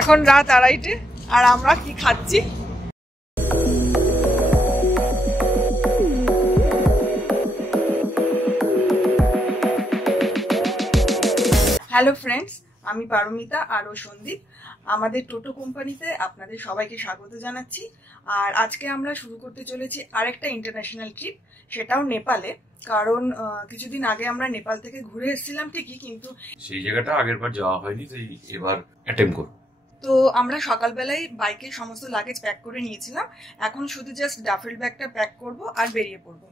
এখন রাত 2:30 আর আমরা কি খাচ্ছি। হ্যালো ফ্রেন্ডস, আমি পারমিতা আর সন্দীপ। আমাদের টোটো কোম্পানিতে আপনাদের সবাইকে স্বাগত জানাচ্ছি। আর আজকে আমরা শুরু করতে চলেছি আরেকটা ইন্টারন্যাশনাল ট্রিপ, সেটাও নেপালে। কারণ কিছুদিন আগে আমরা নেপাল থেকে ঘুরে এসেছিলাম ঠিকই, কিন্তু সেই জায়গাটা আগের বার যাওয়া হয়নি, তাই এবার অ্যাটেম্প করব। তো আমরা সকালবেলায় বাইকে সমস্ত লাগেজ প্যাক করে নিয়েছিলাম। এখন শুধু জাস্ট ডাফেল ব্যাগটা প্যাক করব আর বেরিয়ে পড়ব।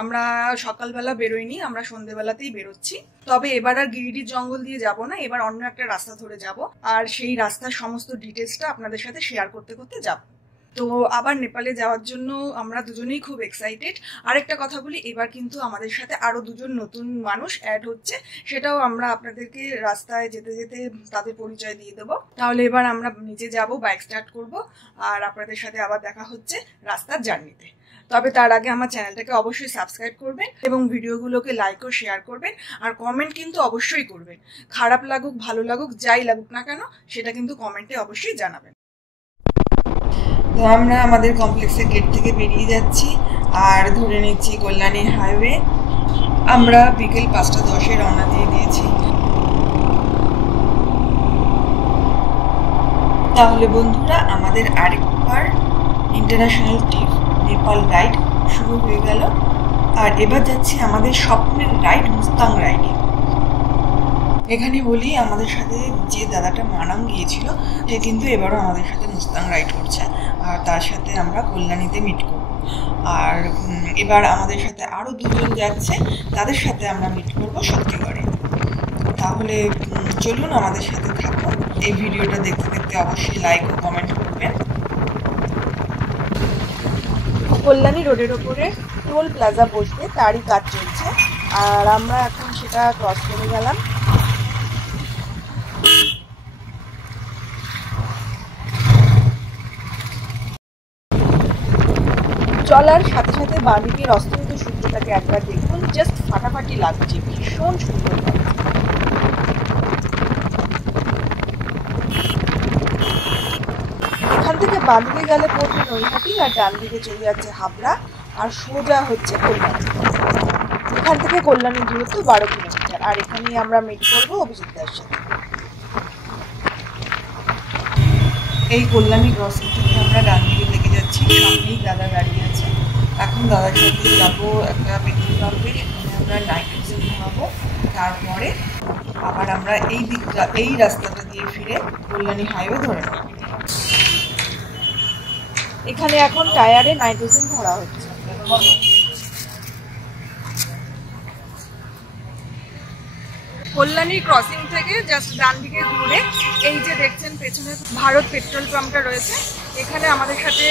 আমরা সকালবেলা বেরোইনি, আমরা সন্ধ্যেবেলাতেই বেরোচ্ছি। তবে এবার আর গিরিডির জঙ্গল দিয়ে যাব না, এবার অন্য একটা রাস্তা ধরে যাব। আর সেই রাস্তার সমস্ত ডিটেলসটা আপনাদের সাথে শেয়ার করতে করতে যাব। তো আবার নেপালে যাওয়ার জন্য আমরা দুজনেই খুব এক্সাইটেড। আরেকটা কথা বলি, এবার কিন্তু আমাদের সাথে আরো দুজন নতুন মানুষ অ্যাড হচ্ছে, সেটাও আমরা আপনাদেরকে রাস্তায় যেতে যেতে তাদের পরিচয় দিয়ে দেবো। তাহলে এবার আমরা নিচে যাব, বাইক স্টার্ট করব, আর আপনাদের সাথে আবার দেখা হচ্ছে রাস্তার জার্নিতে। তবে তার আগে আমার চ্যানেলটাকে অবশ্যই সাবস্ক্রাইব করবেন এবং ভিডিওগুলোকে লাইক ও শেয়ার করবেন, আর কমেন্ট কিন্তু অবশ্যই করবেন। খারাপ লাগুক ভালো লাগুক যাই লাগুক না কেন, সেটা কিন্তু কমেন্টে অবশ্যই জানাবেন। তো আমরা আমাদের কমপ্লেক্সের গেট থেকে বেরিয়ে যাচ্ছি আর ধরে নিচ্ছি কল্যাণী হাইওয়ে। আমরা বিকেল 5:10 রওনা দিয়ে দিয়েছি। তাহলে বন্ধুরা, আমাদের আরেকবার ইন্টারন্যাশনাল ট্রিপ নেপাল রাইড শুরু হয়ে গেল। আর এবার যাচ্ছি আমাদের স্বপ্নের রাইড, মুস্তাং রাইডে। এখানে বলি, আমাদের সাথে যে দাদাটা মানাং গিয়েছিল সে কিন্তু এবারও আমাদের সাথে মুস্তাং রাইড করছে, আর তার সাথে আমরা কল্যাণীতে মিট করব। আর এবার আমাদের সাথে আরও দুজন যাচ্ছে, তাদের সাথে আমরা মিট করব শক্তিগড়ে। তাহলে চলুন আমাদের সাথে থাকুন। এই ভিডিওটা দেখতে দেখতে অবশ্যই লাইক ও কমেন্ট করবেন। কল্যাণী রোডের ওপরে টোল প্লাজা বসবে, তারই কাজ চলছে, আর আমরা এখন সেটা ক্রস করে গেলাম। চলার সাথে সাথে বাঁদিকের অস্তমিত সূর্যটাকে একবার দেখুন, জাস্ট ফাটাফাটি লাগছে, ভীষণ সুন্দর লাগছে। এখান থেকে বাঁদিকে গেলে পড়বে নৈহাটি, আর ডান দিকে চলে যাচ্ছে হাবড়া, আর সোজা হচ্ছে কল্যাণী। এখান থেকে কল্যাণীর দূরত্ব 12 কিলোমিটার। আর এখানেই আমরা মিট করবো অভিজিৎ দার সাথে। এই কল্যাণী ক্রসিং থেকে আমরা ডান দিকে লেগে যাচ্ছি, সামনেই দাদা গাড়ি আছে। এখন দাদার সাথে যাবো একটা পেট্রোল পাম্পে, সেখানে আমরা নাইট্রোজেন ভরাবো। তারপরে আবার আমরা এই রাস্তাটা দিয়ে ফিরে কল্যাণী হাইওয়ে ধরে নেব। এখানে এখন টায়ারে নাইট্রোজেন ভরা হচ্ছে। কল্যাণী ক্রসিং থেকে জাস্ট ডান দিকে ঘুরে এই যে দেখছেন পেছনে ভারত পেট্রোল পাম্পটা রয়েছে, এখানে আমাদের সাথে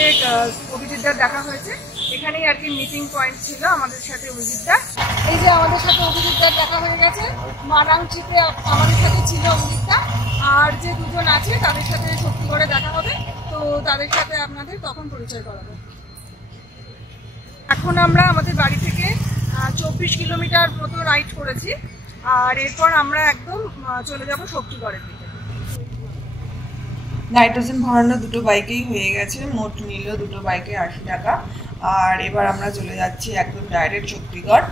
অভিজিৎদার দেখা হয়েছে। এখানেই আর কি মিটিং পয়েন্ট ছিল আমাদের সাথে অভিজিৎদার। এই যে আমাদের সাথে অভিজিৎদার দেখা হয়ে গেছে। মানাংচিতে আমাদের সাথে ছিল অভিজিৎদা, আর যে দুজন আছে তাদের সাথে শক্তিগড়ে দেখা হবে। তো তাদের সাথে আপনাদের তখন পরিচয় করাবো। এখন আমরা আমাদের বাড়ি থেকে 24 কিলোমিটার মতো রাইড করেছি, আর এরপর আমরা একদম চলে যাব শক্তিগড়ের দিকে। নাইট্রোজেন ভরানো দুটো বাইকেই হয়ে গেছে, মোট নিল দুটো বাইকে 80 টাকা। আর এবার আমরা চলে যাচ্ছি একদম ডাইরেক্ট শক্তিগড়।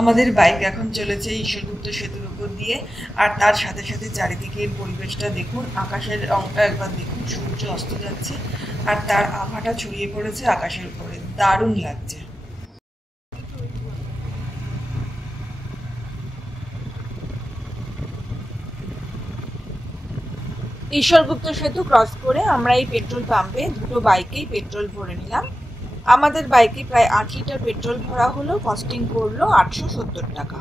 আমাদের বাইক এখন চলেছে ঈশ্বরগুপ্ত সেতুর উপর দিয়ে, আর তার সাথে সাথে চারিদিকের পরিবেশটা দেখুন, আকাশের রংটা একবার দেখুন, সূর্য অস্ত যাচ্ছে আর তার আভাটা ছড়িয়ে পড়েছে আকাশের উপরে, দারুণ লাগছে। ঈশ্বরগুপ্ত সেতু ক্রস করে আমরা এই পেট্রোল পাম্পে দুটো বাইকেই পেট্রোল ভরে নিলাম। আমাদের বাইকে প্রায় 8 লিটার পেট্রোল ভরা হলো, কস্টিং করলো 870 টাকা।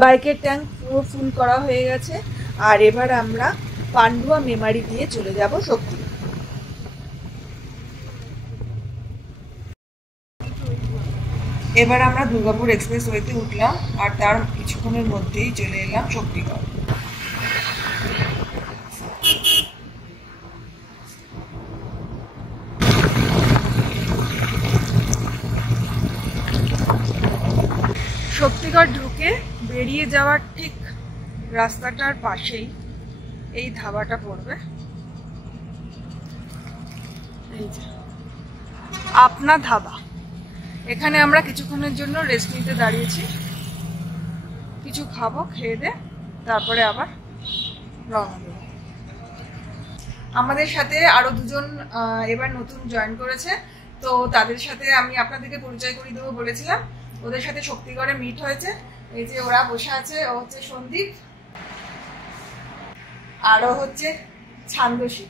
বাইকের ট্যাঙ্ক পুরো ফুল করা হয়ে গেছে, আর এবার আমরা পান্ডুয়া মেমারি দিয়ে চলে যাব শক্তি। এবার আমরা দুর্গাপুর এক্সপ্রেসওয়েতে উঠলাম, আর তার কিছুক্ষণের মধ্যেই চলে এলাম শক্তিগড়। বেরিয়ে যাওয়ার ঠিক রাস্তাটার পাশেই এই ধাবাটা পড়বে। এই যে আপনা ধাবা, এখানে আমরা কিছুক্ষণের জন্য রেস্ট নিতে দাঁড়িয়েছি, কিছু খাবো, খেয়ে দে তারপরে আবার রওনা দেবো। আমাদের সাথে আরো দুজন এবার নতুন জয়েন করেছে, তো তাদের সাথে আমি আপনাদেরকে পরিচয় করিয়ে দেবো বলেছিলাম। ওদের সাথে শক্তিগড়ে মিট হয়েছে। এই যে ওরা বসে আছে, ও হচ্ছে সন্দীপ আরো হচ্ছে ছান্দসী।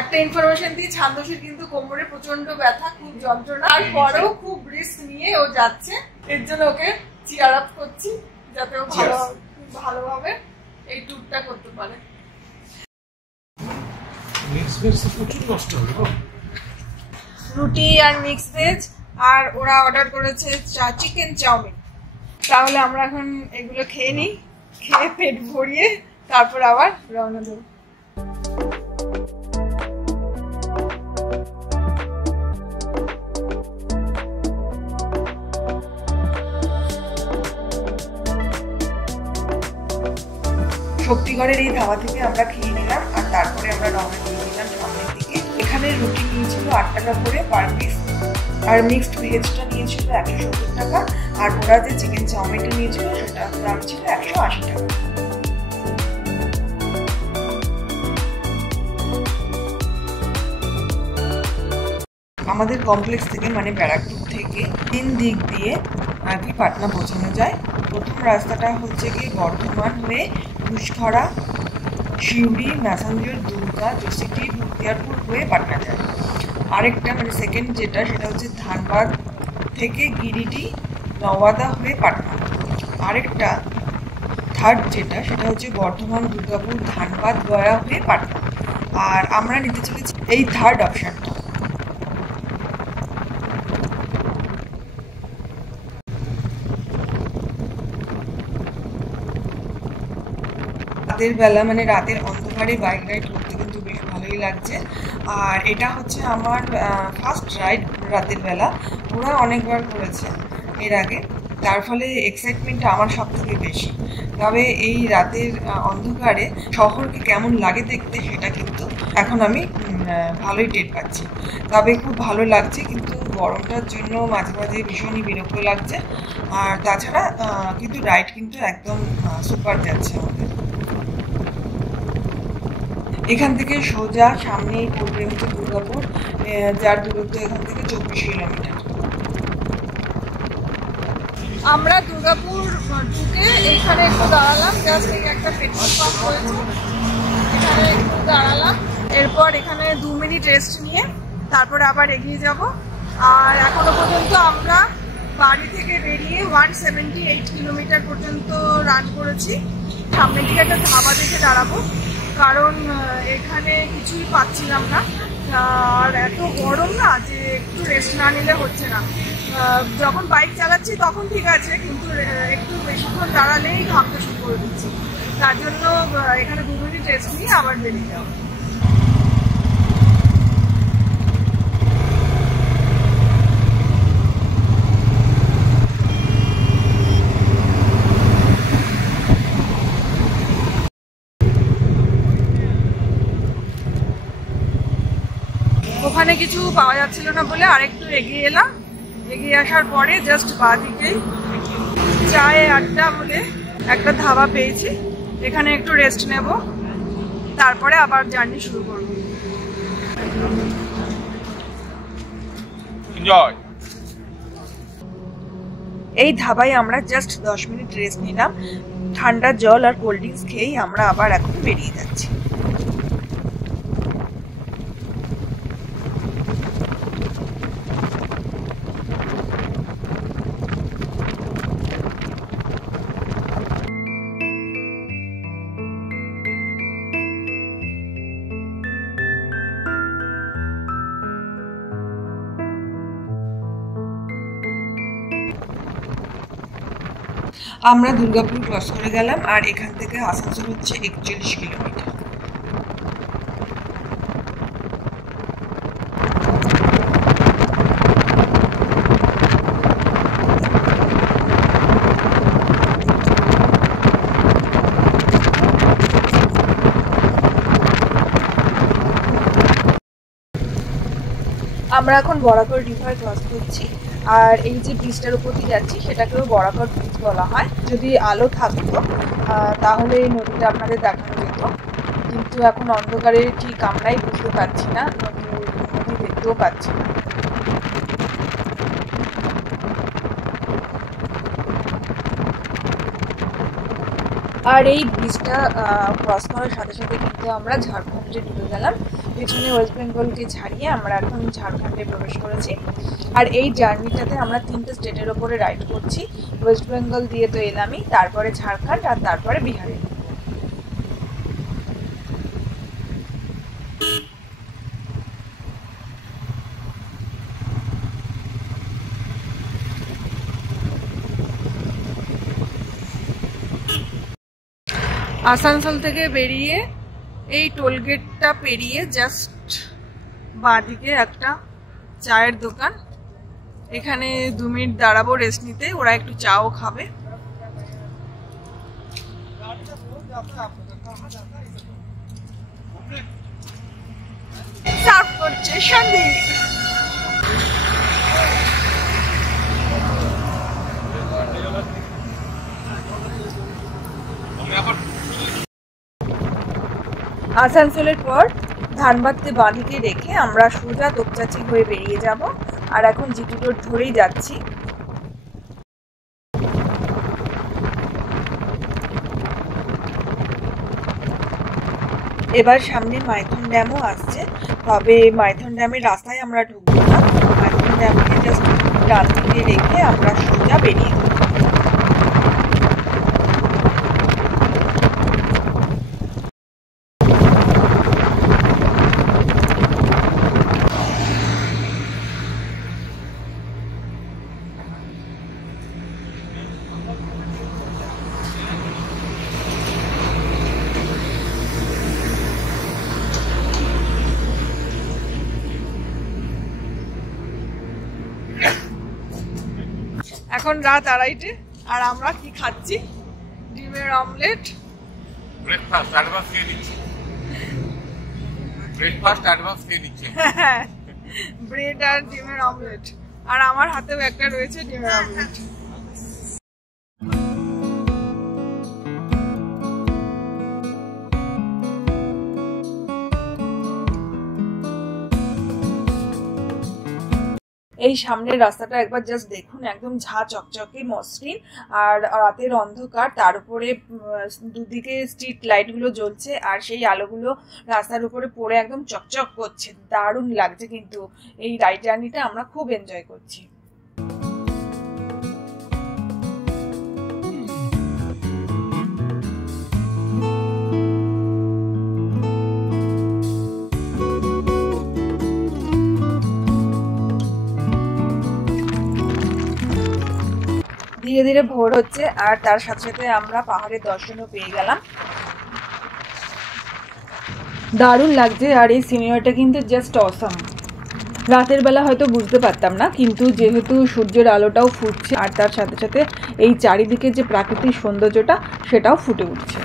একটা ইনফরমেশন দিই, ছান্দসীর কিন্তু কোমরে প্রচন্ড ব্যথা, খুব যন্ত্রণা, আর পরেও খুব রিস্ক নিয়ে ও যাচ্ছে। এর জন্য ওকে চিয়ার আপ করছি যাতে ও ভালোভাবে এই ট্যুরটা করতে পারে। রুটি আর মিক্স ভেজ, আর ওরা অর্ডার করেছে চিকেন চাউমিন। তাহলে আমরা এখন এগুলো খেয়ে নিই, খেয়ে পেট ভরিয়ে তারপর আবার রওনা দেবো। শক্তিগড়ের এই ধাবা থেকে আমরা খেয়ে নিলাম, আর তারপরে আমরা রওনা দিয়ে দিলাম সামনের দিকে। এখানে রুটি নিয়েছিল 8 টাকা করে পার পিস, আর মিক্সড ভেজটা নিয়েছিল 170 টাকা, আর ওরা যে চিকেন চাউমিনটা নিয়েছিল সেটার দাম ছিল 180 টাকা। আমাদের কমপ্লেক্স থেকে মানে ব্যারাকপুর থেকে 3 দিক দিয়ে আর কি পাটনা পৌঁছানো যায়। প্রথম রাস্তাটা হচ্ছে কি বর্ধমান হয়ে ঘুষখরা, শিউড়ি, ম্যাসাঞ্জোর, দুর্গা, জোসিটি, বখতিয়ারপুর হয়ে পাটনা যায়। আরেকটা মানে সেকেন্ড যেটা, সেটা হচ্ছে ধানবাদ থেকে গিরিডি, নওয়াদা হয়ে পাটনা। আরেকটা থার্ড যেটা, সেটা হচ্ছে বর্ধমান, দুর্গাপুর, ধানবাদ, গয়া হয়ে পাটনা। আর আমরা নিতে চলেছি এই থার্ড অপশনটা। রাতের বেলা মানে রাতের অন্ধকারে বাইক রাইড করতে কিন্তু বেশ ভালোই লাগছে। আর এটা হচ্ছে আমার ফার্স্ট রাইড রাতের বেলা। ওরা অনেকবার করেছে এর আগে, তার ফলে এক্সাইটমেন্টটা আমার সব থেকে বেশি। তবে এই রাতের অন্ধকারে শহরকে কেমন লাগে দেখতে সেটা কিন্তু এখন আমি ভালোই টের পাচ্ছি। তবে খুব ভালো লাগছে, কিন্তু গরমটার জন্য মাঝে মাঝে ভীষণই বিরক্ত লাগছে। আর তাছাড়া কিন্তু রাইড কিন্তু একদম সুপার যাচ্ছে আমাদের। এখান থেকে সোজা সামনেই পড়বে হচ্ছে দুর্গাপুর, যার দূরত্ব এখান থেকে 24 কিলোমিটার। আমরা দুর্গাপুর ঢুকে এখানে একটু দাঁড়ালাম, জাস্ট এই একটা পেট্রোল পাম্প রয়েছে, এখানে একটু দাঁড়ালাম। এরপর এখানে 2 মিনিট রেস্ট নিয়ে তারপরে আবার এগিয়ে যাব। আর এখনো পর্যন্ত আমরা বাড়ি থেকে বেরিয়ে 178 কিলোমিটার পর্যন্ত রান করেছি। সামনের দিকে একটা ধাবা দেখে দাঁড়াবো, কারণ এখানে কিছুই পাচ্ছিলাম না। আর এত গরম না যে একটু রেস্ট না নিলে হচ্ছে না। যখন বাইক চালাচ্ছি তখন ঠিক আছে, কিন্তু একটু বেশিক্ষণ দাঁড়ালেই ঘামতে শুরু করে দিচ্ছি। তার জন্য এখানে 2 মিনিট রেস্ট নিয়ে আবার বেরিয়ে যাও। ওখানে কিছু পাওয়া যাচ্ছিল না বলে আরেকটু এগিয়ে এলাম। এগিয়ে আসার পরে জাস্ট বাঁ দিকেই চায়ে আড্ডা বলে একটা ধাবা পেয়েছি, এখানে একটু রেস্ট নেব, তারপরে আবার জার্নি শুরু করব। এই ধাবায় আমরা জাস্ট 10 মিনিট রেস্ট নিলাম, ঠান্ডা জল আর কোল্ড ড্রিঙ্কস খেয়েই আমরা আবার এখন বেরিয়ে যাচ্ছি। আমরা দুর্গাপুর ক্রস করে গেলাম, আর এখান থেকে আসানসোল হচ্ছে 41 কিলোমিটার। আমরা এখন বরাকর রিভার ক্রস করছি, আর এই যে ব্রিজটার উপর দিয়ে যাচ্ছি সেটাকেও বরাকর ব্রিজ বলা হয়। যদি আলো থাকতো তাহলে এই নদীটা আপনাদের দেখানো যেত, কিন্তু এখন অন্ধকারে ঠিক আমরাই বুঝতে পারছি না, নদী দেখতেও পাচ্ছি না। আর এই ব্রিজটা ক্রস করার সাথে সাথে কিন্তু আমরা ঝাড়খণ্ডে ঢুকে গেলাম। পেছনে ওয়েস্ট বেঙ্গলকে ছাড়িয়ে আমরা এখন ঝাড়খণ্ডে প্রবেশ করেছি। আর এই জার্নিটাতে আমরা 3টে স্টেটের ওপরে রাইড করছি। ওয়েস্ট বেঙ্গল দিয়ে তো এলামই, তারপরে ঝাড়খণ্ড, আর তারপরে বিহারে। আসানসোল থেকে বেরিয়ে এই টোলগেটটা পেরিয়ে জাস্ট বাঁদিকে একটা চায়ের দোকান, এখানে 2 মিনিট দাঁড়াবো রেস্ট নিতে, ওরা একটু চাও খাবে। সার্ভ করছে সন্দীপ। আসানসোলের পর ধানবাদকে বাঁদিকে রেখে আমরা সোজা তোপচাচি হয়ে বেরিয়ে যাব, আর এখন জিটি রোড ধরেই যাচ্ছি। এবার সামনে মাইথন ড্যামও আসছে, তবে মাইথন ড্যামের রাস্তায় আমরা ঢুকবো না, মাইথন ড্যামকে জাস্ট ডান দিকে রেখে আমরা সোজা বেরিয়ে যাবো। এখন রাত 2:30, আর আমরা কি খাচ্ছি? ডিমের অমলেট। ব্রেকফাস্ট অ্যাডভান্স খেয়ে নিচ্ছি। ব্রেড আর ডিমের অমলেট, আর আমার হাতেও একটা রয়েছে ডিমের অমলেট। এই সামনের রাস্তাটা একবার জাস্ট দেখুন, একদম ঝা চকচকে মসৃণ, আর রাতের অন্ধকার, তার উপরে দুদিকে স্ট্রিট লাইটগুলো জ্বলছে, আর সেই আলোগুলো রাস্তার উপরে পড়ে একদম চকচক করছে। দারুণ লাগছে, কিন্তু এই রাইড জার্নিটা আমরা খুব এনজয় করছি। ধীরে ধীরে ভোর হচ্ছে, আর তার সাথে সাথে আমরা পাহাড়ের দর্শনও পেয়ে গেলাম। দারুণ লাগছে, আর এই সিনেমাটা কিন্তু জাস্ট অসাম। রাতের বেলা হয়তো বুঝতে পারতাম না, কিন্তু যেহেতু সূর্যের আলোটাও ফুটছে, আর তার সাথে সাথে এই চারিদিকে যে প্রাকৃতিক সৌন্দর্যটা সেটাও ফুটে উঠছে।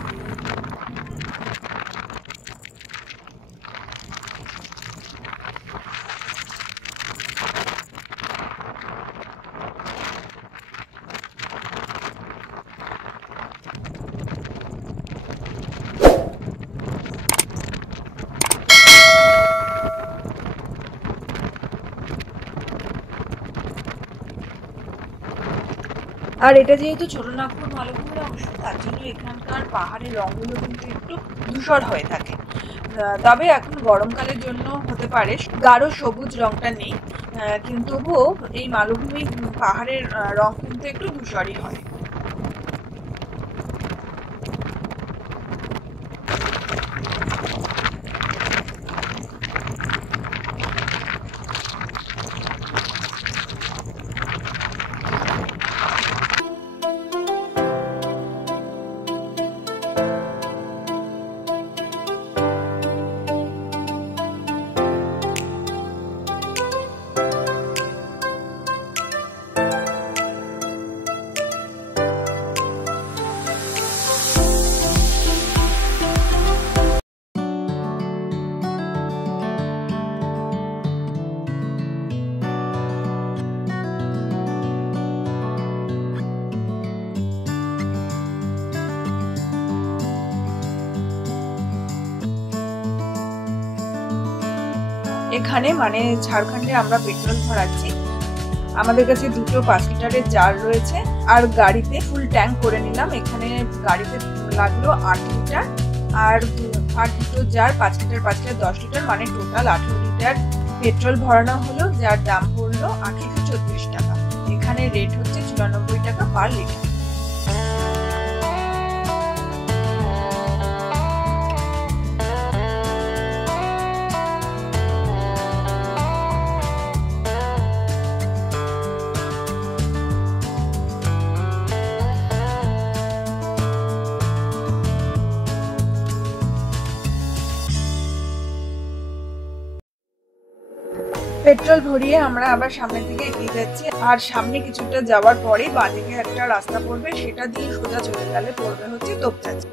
আর এটা যেহেতু ছোটনাগপুর মালভূমির অংশ, তার জন্য এখানকার পাহাড়ের রঙগুলো কিন্তু একটু ধূসর হয়ে থাকে। তবে এখন গরমকালের জন্য হতে পারে গাঢ় সবুজ রংটা নেই, কিন্তু তবুও এই মালভূমির পাহাড়ের রং কিন্তু একটু ধূসরই হয়। এখানে মানে ঝাড়খণ্ডে আমরা পেট্রোল ভরাচ্ছি। আমাদের কাছে দুটো 5 লিটারের জার রয়েছে আর গাড়িতে ফুল ট্যাঙ্ক করে নিলাম। এখানে গাড়িতে লাগলো 8 লিটার আর দুটো জার 5 লিটার 5 লিটার 10 লিটার মানে টোটাল 18 লিটার পেট্রোল ভরানো হলো, যার দাম পড়লো 834 টাকা। এখানে রেট হচ্ছে 94 টাকা পার লিটার। পেট্রোল ভরিয়ে আমরা আবার সামনের দিকে এগিয়ে যাচ্ছি আর সামনে কিছুটা যাওয়ার পরে বাঁদিকে একটা রাস্তা পড়বে, সেটা দিয়ে সোজা চলে গেলে পড়বে হচ্ছে তোপচাঁচি।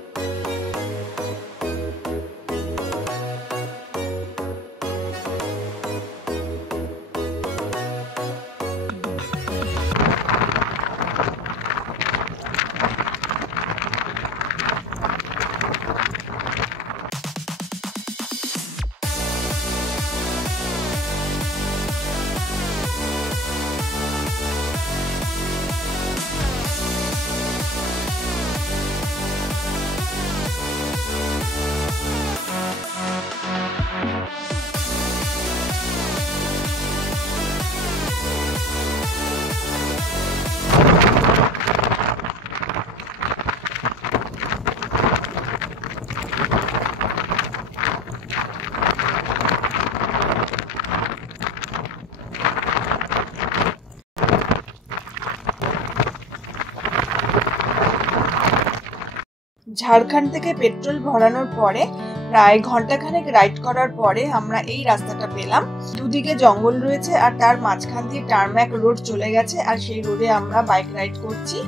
ঝাড়খণ্ড থেকে পেট্রোল ভরানোর পরে প্রায় ঘন্টাখানেক রাইড করার পরে আমরা এই রাস্তাটা পেলাম। দুদিকে জঙ্গল রয়েছে আর তার মাঝখান দিয়ে টারম্যাক রোড চলে গেছে আর সেই রোডে আমরা বাইক রাইড করছি।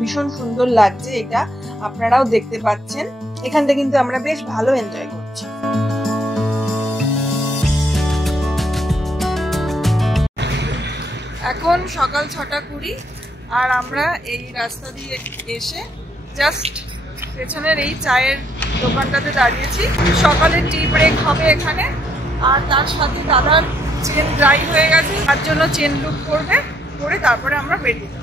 ভীষণ সুন্দর লাগছে, এটা আপনারাও দেখতে পাচ্ছেন। এখানটা কিন্তু আমরা বেশ ভালো এনজয় করছি। এখন সকাল 6:20 আর আমরা এই রাস্তা দিয়ে এসে জাস্ট পেছনের এই চায়ের দোকানটাতে দাঁড়িয়েছি। সকালের টি ব্রেক হবে এখানে আর তার সাথে দাদার চেন ড্রাই হয়ে গেছে, তার জন্য চেন লুক করবে, করে তারপরে আমরা বেরিয়ে যাব।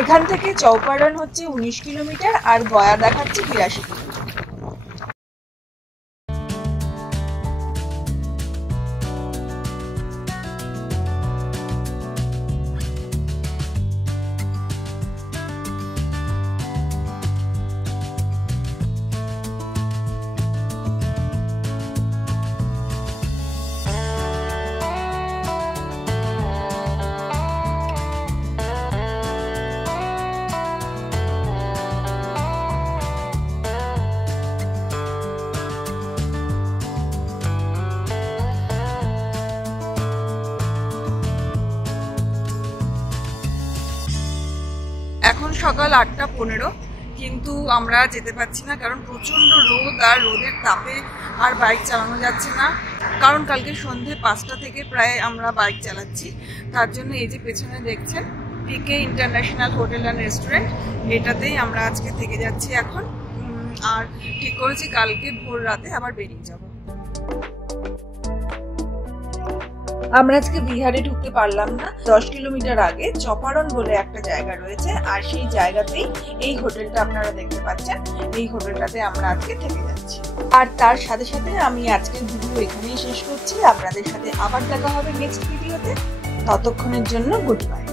এখান থেকে চৌপারন হচ্ছে 19 কিলোমিটার আর গয়া দেখাচ্ছে 82 কিলোমিটার। এখন সকাল 8:15, কিন্তু আমরা যেতে পারছি না কারণ প্রচন্ড রোদ আর রোদের তাপে আর বাইক চালানো যাচ্ছে না। কারণ কালকে সন্ধে 5টা থেকে প্রায় আমরা বাইক চালাচ্ছি, তার জন্য এই যে পেছনে দেখছেন পিকে ইন্টারন্যাশনাল হোটেল অ্যান্ড রেস্টুরেন্ট, এটাতেই আমরা আজকে থেকে যাচ্ছি এখন। আর ঠিক করেছি কালকে ভোর রাতে আবার বেরিয়ে যাব। আমরা আজকে বিহারে ঢুকতে পারলাম না। 10 কিলোমিটার আগে চপারন বলে একটা জায়গা রয়েছে আর সেই জায়গাতেই এই হোটেলটা আপনারা দেখতে পাচ্ছেন। এই হোটেলটাতে আমরা আজকে থেকে যাচ্ছি। আর তার সাথে সাথে আমি আজকের ভিডিও এখানেই শেষ করছি। আপনাদের সাথে আবার দেখা হবে নেক্সট ভিডিওতে। ততক্ষণের জন্য গুড বাই।